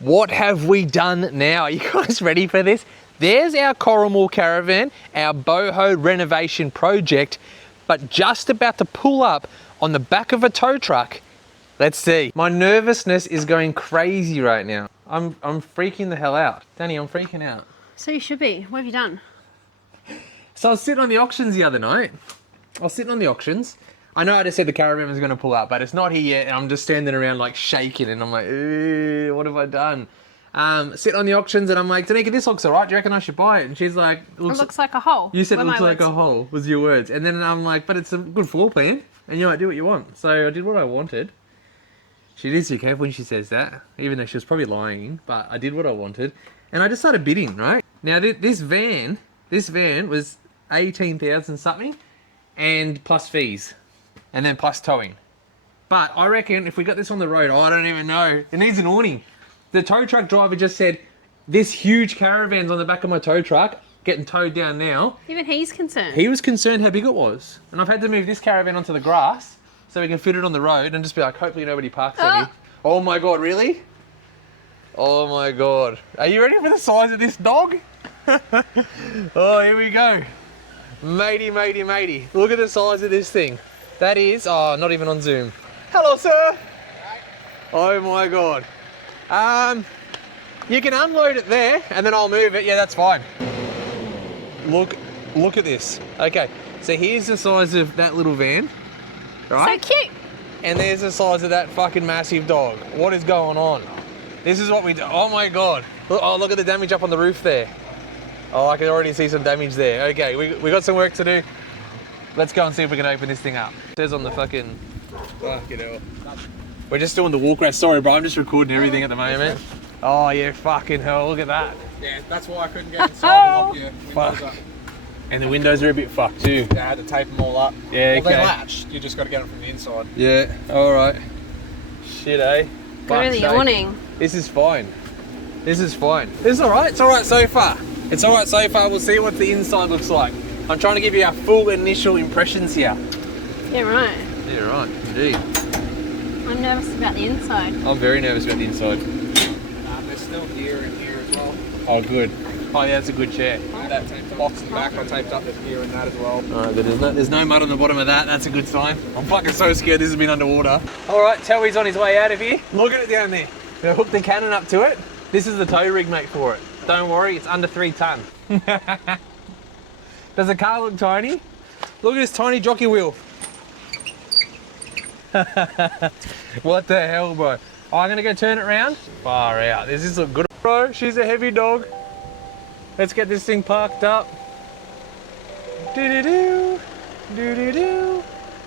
What have we done now? Are you guys ready for this? There's our Coromal Caravan, our boho renovation project, but just about to pull up on the back of a tow truck. Let's see. My nervousness is going crazy right now. I'm freaking the hell out. Danny, I'm freaking out. So you should be. What have you done? So I was sitting on the auctions the other night. I know I just said the caravan was going to pull up, but it's not here yet, and I'm just standing around like shaking, and I'm like, ooh, what have I done? Sitting on the auctions, and I'm like, Danica, this looks alright, do you reckon I should buy it? And she's like, It looks like a hole. You said it looks like a hole, was your words. And then I'm like, but it's a good floor plan, and you might do what you want. So I did what I wanted. She is too careful when she says that, even though she was probably lying, but I did what I wanted. And I just started bidding, right? Now this van was 18,000 something, and plus fees. And then plus towing. But I reckon if we got this on the road, I don't even know. It needs an awning. The tow truck driver just said, this huge caravan's on the back of my tow truck, getting towed down now. Even he's concerned. He was concerned how big it was. And I've had to move this caravan onto the grass so we can fit it on the road and just be like, hopefully nobody parks at me. Oh my God, really? Oh my God. Are you ready for the size of this dog? Oh, here we go. Matey. Look at the size of this thing. That is, oh, not even on Zoom. Hello, sir. Oh my God. You can unload it there and then I'll move it. Yeah, that's fine. Look at this. Okay, so here's the size of that little van, right? So cute. And there's the size of that fucking massive dog. What is going on? This is what we do. Oh my God. Look at the damage up on the roof there. Oh, I can already see some damage there. Okay, we got some work to do. Let's go and see if we can open this thing up. It says on the fucking... Fucking hell. We're just doing the walk around. Sorry, bro, I'm just recording everything at the moment. Oh, yeah, fucking hell, look at that. Yeah, that's why I couldn't get inside to lock your windows up. And the windows are a bit fucked too. Yeah, I had to tape them all up. Yeah, well, okay. they latched. You just got to get them from the inside. Yeah, alright. Shit, eh? Go to the awning. This is fine. This is fine. It's alright. It's alright so far. It's alright so far. We'll see what the inside looks like. I'm trying to give you our full initial impressions here. Yeah, right. Yeah, right. Indeed. I'm nervous about the inside. I'm very nervous about the inside. There's still gear in here as well. Oh, good. Oh, yeah, that's a good chair. That box in the back, I taped up the gear in that as well. Alright, but there's no mud on the bottom of that. That's a good sign. I'm fucking so scared this has been underwater. Alright, Toey's on his way out of here. Look at it down there. We'll hook the cannon up to it. This is the tow rig, mate, for it. Don't worry, it's under 3 ton. Does the car look tiny? Look at this tiny jockey wheel. What the hell, bro? Oh, I'm gonna go turn it around. Far out. Does this look good, bro? She's a heavy dog. Let's get this thing parked up. Do-do-do. Do-do-do.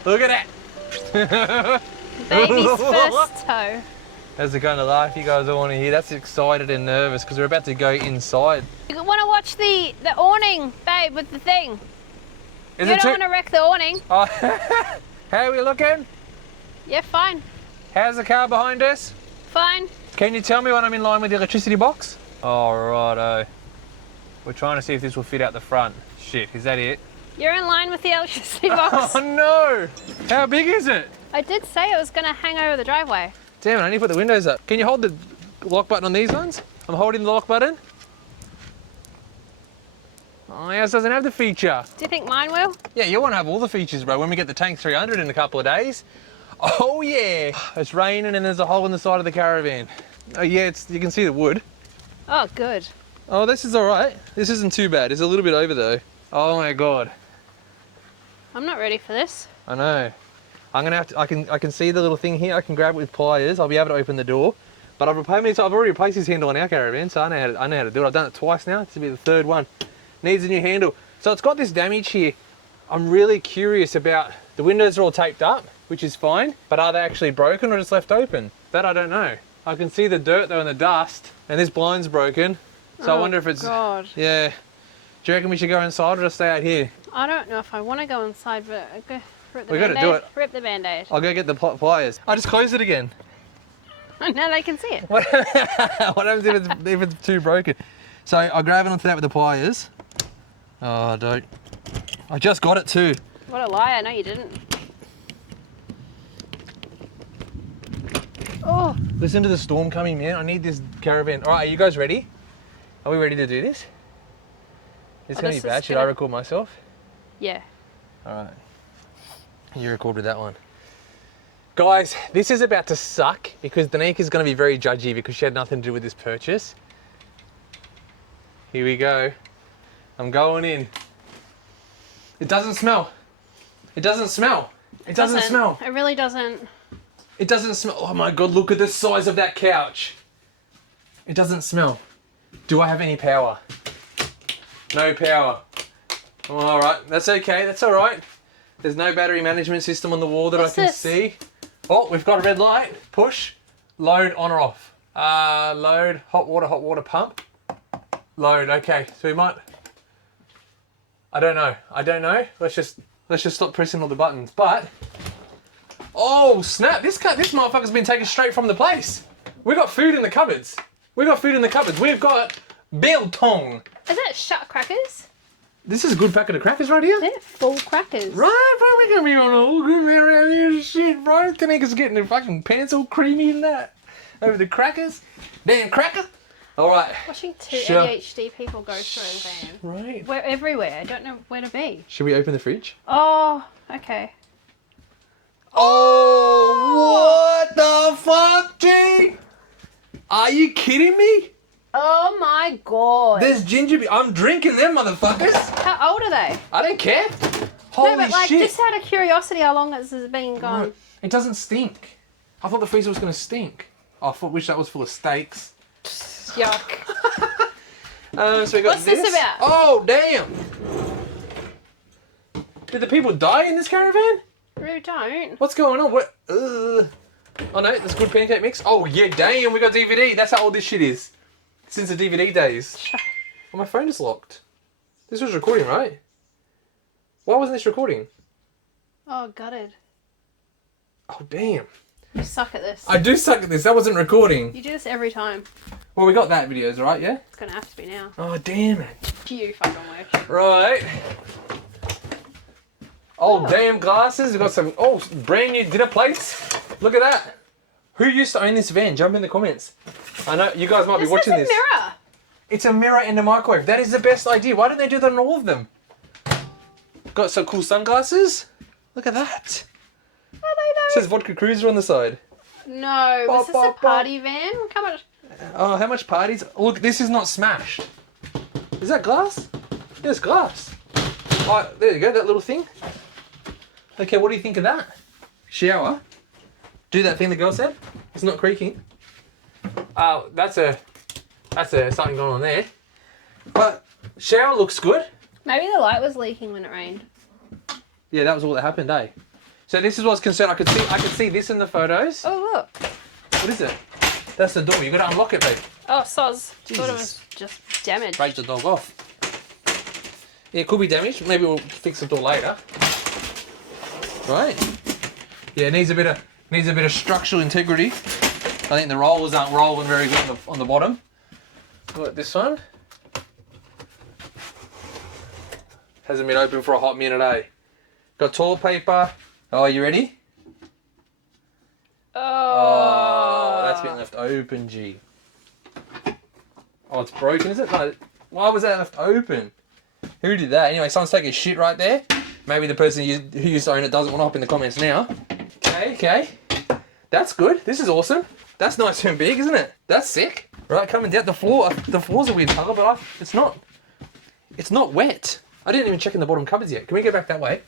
Look at that. Baby's first toe. That's the kind of life you guys all want to hear. That's excited and nervous because we're about to go inside. You want to watch the awning, babe, with the thing. You don't want to wreck the awning. Oh. How are we looking? Yeah, fine. How's the car behind us? Fine. Can you tell me when I'm in line with the electricity box? Oh, righto. We're trying to see if this will fit out the front. Shit, is that it? You're in line with the electricity box. Oh no! How big is it? I did say it was going to hang over the driveway. Damn it, I need to put the windows up. Can you hold the lock button on these ones? I'm holding the lock button. Oh, yours doesn't have the feature. Do you think mine will? Yeah, you want to have all the features, bro, when we get the Tank 300 in a couple of days. Oh yeah! It's raining and there's a hole in the side of the caravan. Oh yeah, you can see the wood. Oh, good. Oh, this is all right. This isn't too bad. It's a little bit over though. Oh my God. I'm not ready for this. I know. I'm gonna have to. I can see the little thing here. I can grab it with pliers. I'll be able to open the door. But I've already replaced this handle on our caravan, so I know how to do it. I've done it twice now. This will be the third one. Needs a new handle. So it's got this damage here. I'm really curious about. The windows are all taped up, which is fine. But are they actually broken or just left open? That I don't know. I can see the dirt though and the dust, and this blind's broken. So I wonder if it's. God. Yeah. Do you reckon we should go inside or just stay out here? I don't know if I want to go inside, but rip the We gotta Band-Aid. do it. Rip the Band-Aid. I'll go get the pliers. I just closed it again. Now they can see it. What happens if it's too broken? So I grab it onto that with the pliers. Oh, don't. I just got it too. What a liar. No, you didn't. Oh. Listen to the storm coming, man. I need this caravan. All right, are you guys ready? Are we ready to do this? It's going to be bad. Should I record myself? Yeah. All right. You record with that one. Guys, this is about to suck because Danika's going to be very judgy because she had nothing to do with this purchase. Here we go. I'm going in. It doesn't smell. It doesn't smell. It doesn't smell. It really doesn't. It doesn't smell. Oh my God, look at the size of that couch. It doesn't smell. Do I have any power? No power. All right, that's okay. That's all right. There's no battery management system on the wall that I can see. Oh, we've got a red light. Push. Load on or off. Load. Hot water pump. Load. Okay, so we might. I don't know. Let's just stop pressing all the buttons. But oh snap! This motherfucker's been taken straight from the place. We got food in the cupboards. We've got biltong. Is that shut crackers? This is a good packet of crackers right here. They're full crackers. Right, bro, we're gonna be on all good man around here. Shit, bro. Tanika's getting her fucking pants all creamy in that. Over the crackers. Damn cracker. Alright. Watching two ADHD people go through a van. Right. We're everywhere. I don't know where to be. Should we open the fridge? Oh, okay. Oh, what the fuck, G? Are you kidding me? Oh my God. There's ginger beer. I'm drinking them motherfuckers. How old are they? I don't care. Holy no, but like, shit. just out of curiosity, how long has this been gone? Right. It doesn't stink. I thought the freezer was going to stink. I wish that was full of steaks. Yuck. So we got What's this about? Oh, damn. Did the people die in this caravan? No, don't. What's going on? What? Oh no, that's good pancake mix. Oh yeah, damn, we got DVD. That's how old this shit is. Since the DVD days. Oh, my phone is locked. This was recording, right? Why wasn't this recording? Oh, gutted. Oh, damn. You suck at this. I do suck at this. That wasn't recording. You do this every time. Well, we got that videos, right? Yeah? It's going to have to be now. Oh, damn it. You fucking wish. Right. Oh, damn glasses. We got some, brand new dinner plates. Look at that. Who used to own this van? Jump in the comments. I know you guys might be watching this. This is a mirror. It's a mirror and a microwave. That is the best idea. Why didn't they do that on all of them? Got some cool sunglasses. Look at that. Are they though? It says Vodka Cruiser on the side. No. Was this a party van? How much? Oh, how much parties? Look, this is not smashed. Is that glass? Yeah, it's glass. Oh, there you go, that little thing. Okay, what do you think of that? Shower. Do that thing the girl said. It's not creaking. That's something going on there. But shower looks good. Maybe the light was leaking when it rained. Yeah, that was all that happened, eh? So this is what's concerned. I could see this in the photos. Oh look. What is it? That's the door. You got to unlock it, babe. Oh, soz. Jesus. Thought it was just damaged. Break the dog off. Yeah, it could be damaged. Maybe we'll fix the door later. Right? Yeah, it needs a bit of structural integrity. I think the rollers aren't rolling very good on the bottom. Look, this one hasn't been open for a hot minute, eh? Got toilet paper. Oh, you ready? Oh, that's been left open, G. Oh, it's broken, is it? No. Why was that left open? Who did that? Anyway, someone's taking shit right there. Maybe the person who used to own it doesn't want to hop in the comments now. Okay. That's good. This is awesome. That's nice and big, isn't it? That's sick. Right, coming down the floor. The floor's a weird colour, but it's not wet. I didn't even check in the bottom cupboards yet. Can we go back that way?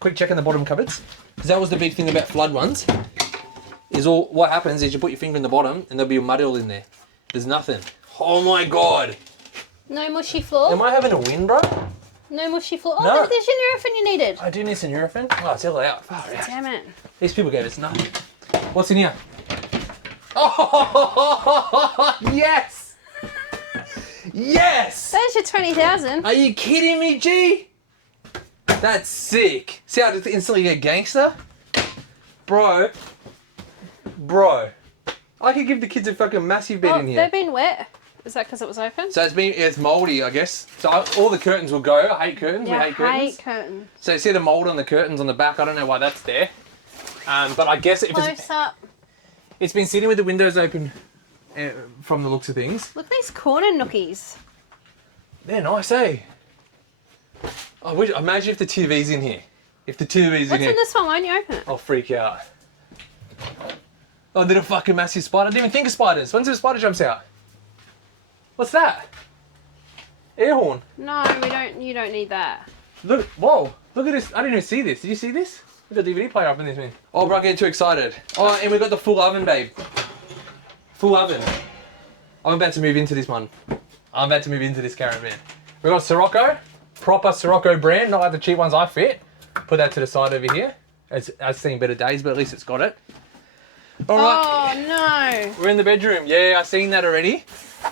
Quick check in the bottom cupboards. Because that was the big thing about flood ones. What happens is you put your finger in the bottom and there'll be a mud all in there. There's nothing. Oh my God. No mushy floor? Am I having a win, bro? No mushy floor? Oh, No. there's your Nurofen you needed. I do need some Nurofen. Oh, it's all out. Far out. Damn it. These people gave us nothing. What's in here? Oh, yes! Yes! There's your 20,000. Are you kidding me, G? That's sick. See how I just instantly get gangster? Bro. I could give the kids a fucking massive bed in here. They've been wet. Is that because it was open? So it's mouldy, I guess. So all the curtains will go. I hate curtains. Yeah, we hate curtains. I hate curtains. So see the mould on the curtains on the back. I don't know why that's there. But I guess if Close up. It's been sitting with the windows open from the looks of things. Look at these corner nookies. They're nice, eh? Imagine if the TV's in here. If the TV's What's in here. in this one? Why don't you open it? I'll freak out. Oh, did a fucking massive spider. I didn't even think of spiders. When's a spider jumps out? What's that? Air horn. No, we don't. You don't need that. Look, whoa, look at this. I didn't even see this. Did you see this? We've got a DVD player up in this thing. Oh, bro, I'm getting too excited. Oh, and we've got the full oven, babe. Full oven. I'm about to move into this one. I'm about to move into this caravan. We've got Sirocco. Proper Sirocco brand, not like the cheap ones I fit. Put that to the side over here. It's seen better days, but at least it's got it. All right. Oh, no. We're in the bedroom. Yeah, I've seen that already.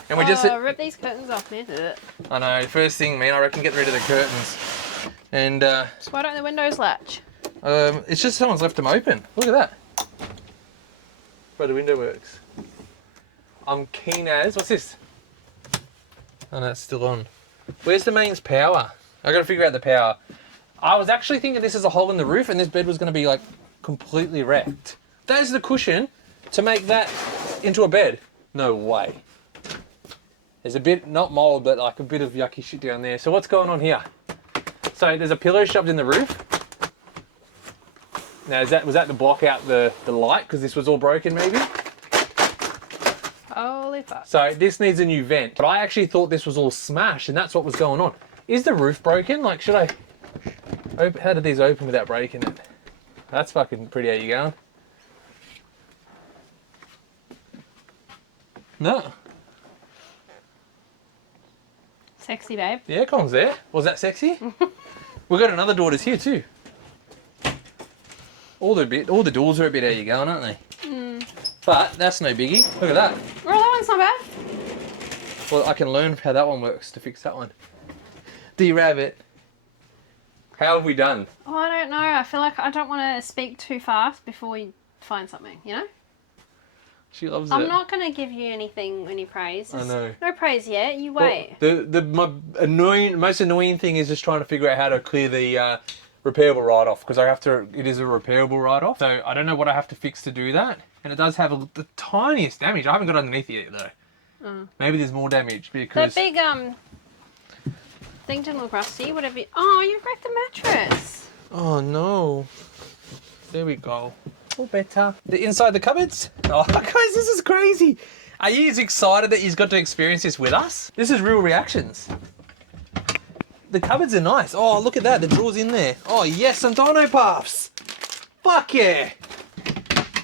And we just... rip these curtains off, man. I know, first thing, man, I reckon get rid of the curtains. And, So why don't the windows latch? it's just someone's left them open. Look at that. But the window works. I'm keen as... What's this? Oh, no, it's still on. Where's the mains power? I gotta figure out the power. I was actually thinking this is a hole in the roof and this bed was gonna be, like, completely wrecked. There's the cushion to make that into a bed. No way. There's a bit, not mold, but like a bit of yucky shit down there. So what's going on here? So there's a pillow shoved in the roof. Now was that to block out the light because this was all broken maybe? Holy fuck. So this needs a new vent. But I actually thought this was all smashed and that's what was going on. Is the roof broken? Like should I, how did these open without breaking it? That's fucking pretty. How you going? No. Sexy, babe. The aircon's there. Was that sexy? We've got another daughter's here too. All the doors are a bit how you going, aren't they? Mm. But that's no biggie. Look at that. Oh, that one's not bad. Well, I can learn how that one works to fix that one. D-Rabbit. How have we done? Oh, I don't know. I feel like I don't want to speak too fast before we find something, you know? She loves it. I'm not going to give you any praise. I know. No praise yet. You wait. Well, my most annoying thing is just trying to figure out how to clear the repairable write-off because it is a repairable write-off. So I don't know what I have to fix to do that. And it does have the tiniest damage. I haven't got underneath it yet though. Mm. Maybe there's more damage because... That big thing didn't look rusty. Whatever. Oh, you wrecked the mattress. Oh no. There we go. All better. The inside the cupboards. Oh, guys, this is crazy. Are you as excited that you've got to experience this with us? This is real reactions. The cupboards are nice. Oh, look at that. The drawers in there. Oh, yes, some dino puffs. Fuck yeah.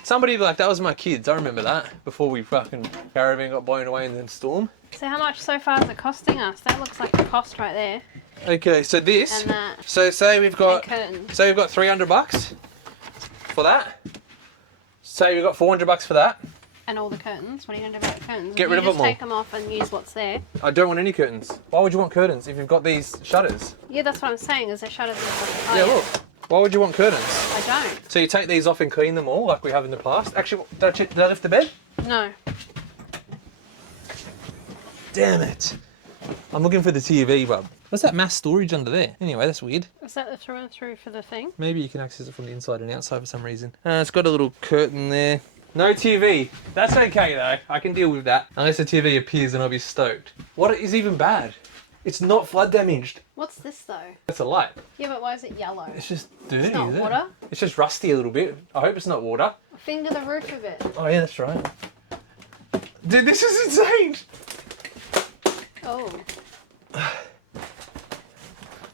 Somebody like, that was my kids. I remember that before we fucking caravan got blown away in the storm. So how much so far is it costing us? That looks like the cost right there. Okay, so this. And that. So say we've got. Curtains. Say we've got $300 for that. Say we've got $400 for that. And all the curtains. What are you going to do about the curtains? Get rid of them all. Just take them off and use what's there. I don't want any curtains. Why would you want curtains if you've got these shutters? Yeah, that's what I'm saying. Is there shutters in the front? Yeah, look. Why would you want curtains? I don't. So you take these off and clean them all like we have in the past. Actually, did I lift the bed? No. Damn it. I'm looking for the TV, bub. What's that mass storage under there? Anyway, that's weird. Is that the through and through for the thing? Maybe you can access it from the inside and outside for some reason. It's got a little curtain there. No TV. That's okay though. I can deal with that. Unless the TV appears and I'll be stoked. What is even bad? It's not flood damaged. What's this though? That's a light. Yeah, but why is it yellow? It's just dirty, It's not isn't water? it? It's just rusty a little bit. I hope it's not water. Finger the roof of it. Oh yeah, that's right. Dude, this is insane. Oh.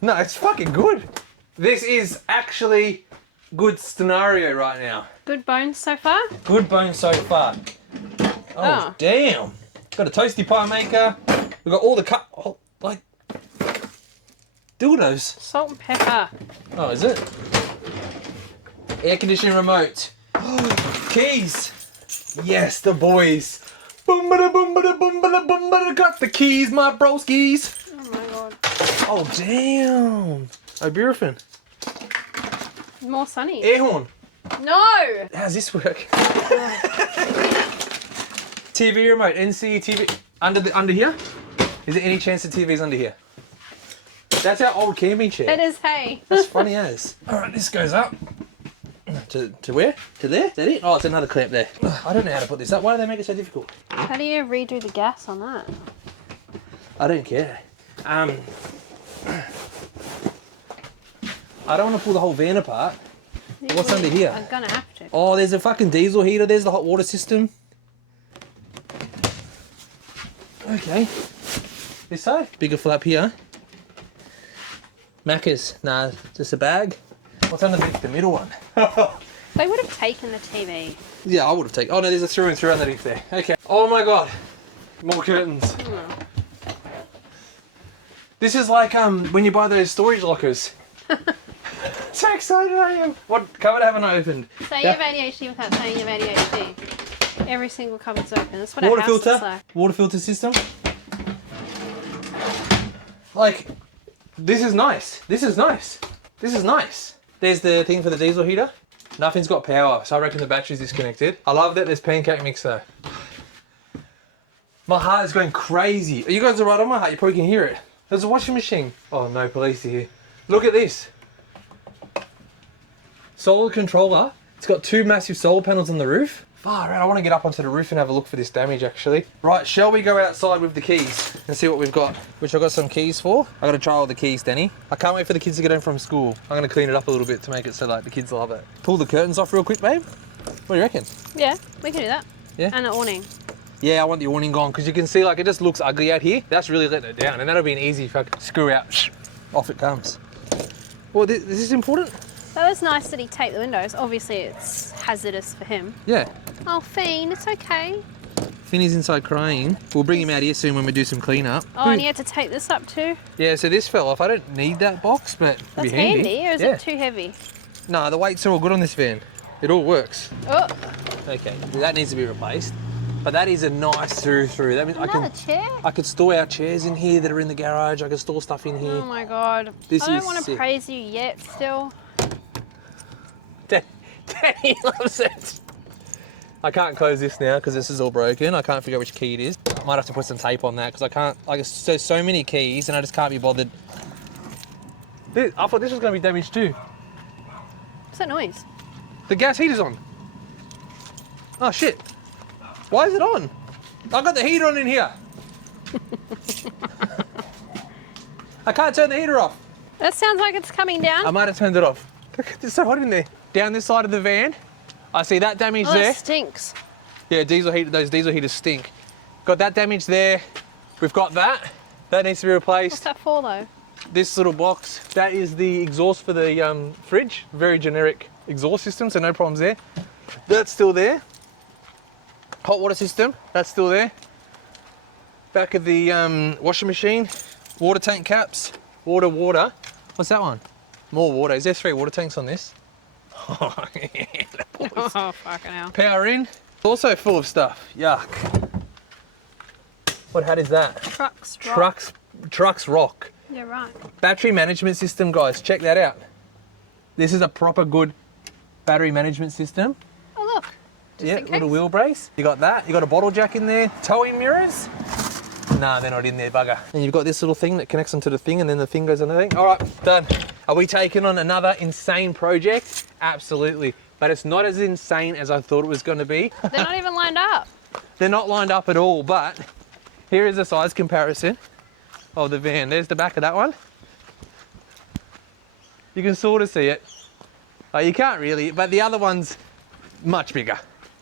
No, it's fucking good. This is actually good scenario right now. Good bones so far? Good bones so far. Oh, damn. Got a toasty pie maker. We've got all the like dildos. Salt and pepper. Oh, is it? Air conditioning remote. Keys. Yes, the boys. Boom bada boom bada boom bada boom bada. Got the keys, my broskies. Oh my god. Oh damn. Ibuprofen. More sunny. Air horn. No. How's this work? TV remote. NC TV under here. Is there any chance the TV's under here? That's our old camping chair. It is, hey. That's funny as. All right, this goes up. To where? To there? Is that it? Oh, it's another clamp there. I don't know how to put this up. Why do they make it so difficult? How do you redo the gas on that? I don't care. I don't want to pull the whole van apart. What's under here? I'm gonna have to. Oh, there's a fucking diesel heater. There's the hot water system. Okay. This side? Bigger flap here. Macca's. Nah, just a bag. What's underneath the middle one? They would have taken the TV. Yeah, I would have taken. Oh no, there's a through and through underneath there. Okay. Oh my god. More curtains. This is like when you buy those storage lockers. So excited I am. What cupboard haven't I opened? Say you have ADHD without saying you have ADHD. Every single cupboard's open. That's what a Water house filter. looks like. Water filter system. Like, this is nice. This is nice. This is nice. There's the thing for the diesel heater. Nothing's got power, so I reckon the battery's disconnected. I love that there's pancake mix though. My heart is going crazy. You guys are right on my heart. You probably can hear it. There's a washing machine. Oh no, police are here. Look at this. Solar controller. It's got 2 massive solar panels on the roof. Far out. I want to get up onto the roof and have a look for this damage actually. Right, shall we go outside with the keys and see what we've got? Which I've got some keys for. I got to try all the keys, Danny. I can't wait for the kids to get home from school. I'm going to clean it up a little bit to make it so like the kids love it. Pull the curtains off real quick, babe. What do you reckon? Yeah, we can do that. Yeah. And an awning. Yeah, I want the awning gone because you can see like it just looks ugly out here. That's really letting it down, and that'll be an easy fuck screw out. Off it comes. Well, is this important? That was nice that he taped the windows. Obviously, it's hazardous for him. Yeah. Oh, Fiend, it's okay. Finney's inside crying. We'll bring him out here soon when we do some clean up. Oh, and you had to tape this up too? Yeah, so this fell off. I don't need that box, but it'd That's be handy. handy, or is it too heavy? No, the weights are all good on this van. It all works. Oh, Okay, that needs to be replaced. But that is a nice through. That means another chair? I could store our chairs in here that are in the garage. I could store stuff in here. Oh my god. This I don't is want to sick. praise you yet still. Danny loves it. I can't close this now because this is all broken. I can't figure out which key it is. I might have to put some tape on that because I can't, like, there's so many keys and I just can't be bothered. I thought this was going to be damaged too. What's that noise? The gas heater's on. Oh shit. Why is it on? I've got the heater on in here. I can't turn the heater off. That sounds like it's coming down. I might have turned it off. Look, it's so hot in there. Down this side of the van, I see that damage Oh, there. that stinks. Yeah, those diesel heaters stink. Got that damage there. We've got that. That needs to be replaced. What's that for though? This little box, that is the exhaust for the fridge. Very generic exhaust system, so no problems there. That's still there. Hot water system, that's still there. Back of the washing machine. Water tank caps. Water. What's that one? More water. Is there 3 water tanks on this? Oh, yeah, Oh, fucking hell. power in. Also full of stuff. Yuck. What hat is that? Trucks rock. Trucks rock. Yeah, right. Battery management system, guys. Check that out. This is a proper good battery management system. Oh, look. Just Yeah, in little case. wheel brace. You got that. You got a bottle jack in there. Towing mirrors. Nah, they're not in there, bugger. And you've got this little thing that connects onto the thing and then the thing goes on the thing. All right, done. Are we taking on another insane project? Absolutely. But it's not as insane as I thought it was going to be. They're not even lined up. They're not lined up at all, but here is a size comparison of the van. There's the back of that one. You can sort of see it. You can't really, but the other one's much bigger.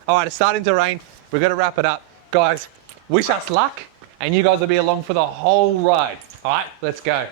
All right, it's starting to rain. We're going to wrap it up. Guys, wish us luck, and you guys will be along for the whole ride. All right, let's go.